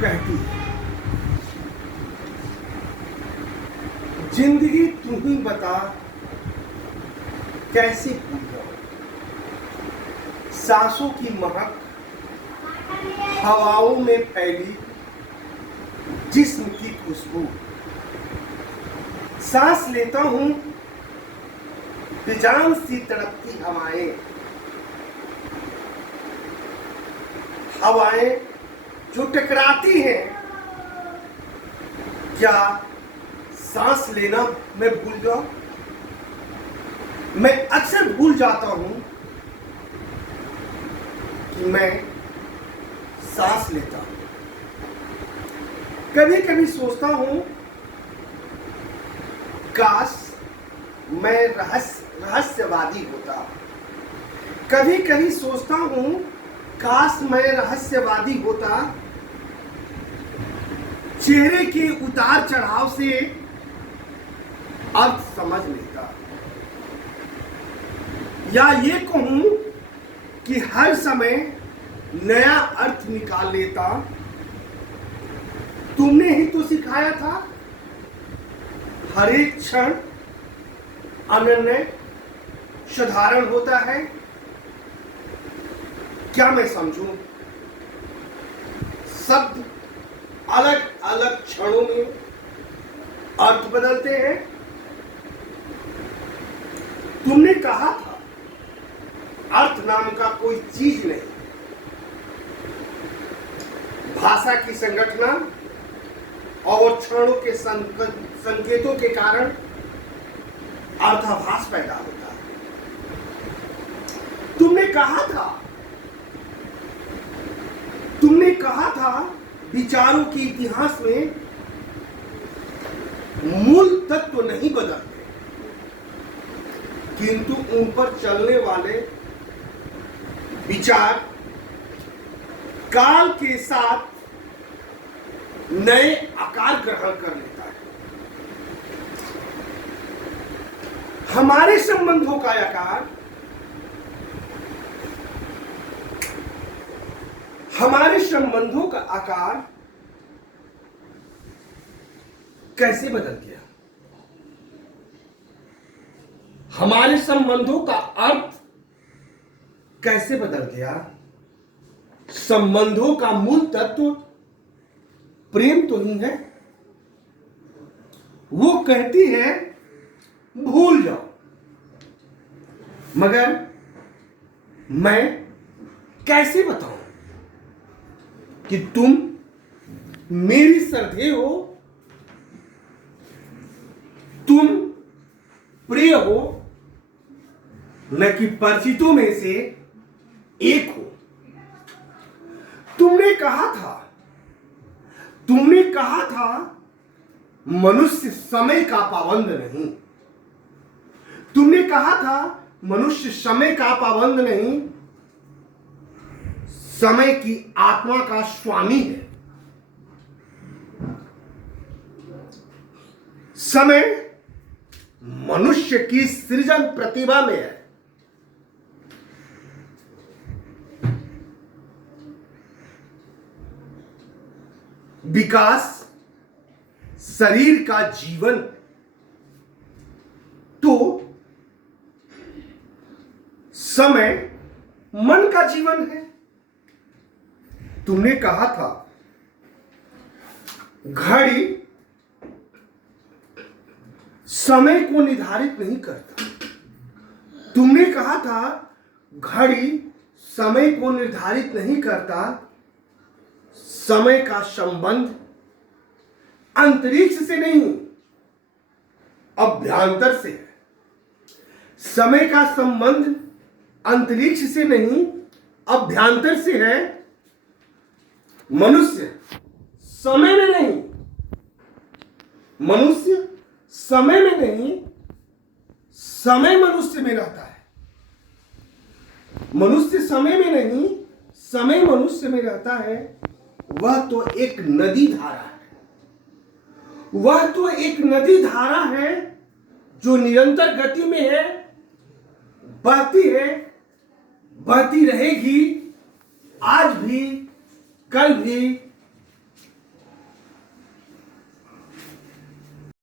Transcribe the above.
कहती है, जिंदगी तू ही बता कैसे भूल जाऊं, सांसों की महक हवाओं में फैली जिस्म की खुशबू, सांस लेता हूं बेजान सी तड़पती हवाएं जो टकराती हैं, क्या सांस लेना मैं भूल जाऊं? मैं अक्सर भूल जाता हूं कि मैं सांस लेता हूं। कभी कभी सोचता हूं काश मैं रहस्यवादी होता। कभी कभी सोचता हूं काश मैं रहस्यवादी होता, चेहरे के उतार चढ़ाव से अर्थ समझ लेता, या ये कहूं कि हर समय नया अर्थ निकाल लेता। तुमने ही तो सिखाया था हर एक क्षण अनन्य साधारण होता है। क्या मैं समझूं? शब्द अलग अलग क्षणों में अर्थ बदलते हैं। तुमने कहा था अर्थ नाम का कोई चीज नहीं, भाषा की संगठना और क्षणों के संकेतों के कारण अर्थाभास पैदा होता है। तुमने कहा था विचारों के इतिहास में मूल तत्व नहीं बदलते, किंतु उन पर चलने वाले विचार काल के साथ नए आकार ग्रहण कर लेता है। हमारे संबंधों का आकार, हमारे संबंधों का आकार कैसे बदल गया? हमारे संबंधों का अर्थ कैसे बदल गया? संबंधों का मूल तत्व प्रेम तो ही है। वो कहती है भूल जाओ, मगर मैं कैसे बताऊं कि तुम मेरी श्रद्धेय हो, तुम प्रिय हो, न कि परिचितों में से एक हो। तुमने कहा था मनुष्य समय का पाबंद नहीं। तुमने कहा था मनुष्य समय का पाबंद नहीं, समय की आत्मा का स्वामी है। समय मनुष्य की सृजन प्रतिभा में है। विकास शरीर का जीवन, तो समय मन का जीवन है। तुमने कहा था घड़ी समय को निर्धारित नहीं करता। तुमने कहा था घड़ी समय को निर्धारित नहीं करता, समय का संबंध अंतरिक्ष से नहीं अभ्यांतर से है। समय का संबंध अंतरिक्ष से नहीं अभ्यांतर से है। मनुष्य समय में नहीं, मनुष्य समय में नहीं, समय मनुष्य में रहता है। मनुष्य समय में नहीं, समय मनुष्य में रहता है। वह तो एक नदी धारा है, वह तो एक नदी धारा है जो निरंतर गति में है, बहती है, बहती रहेगी, आज भी, कल भी,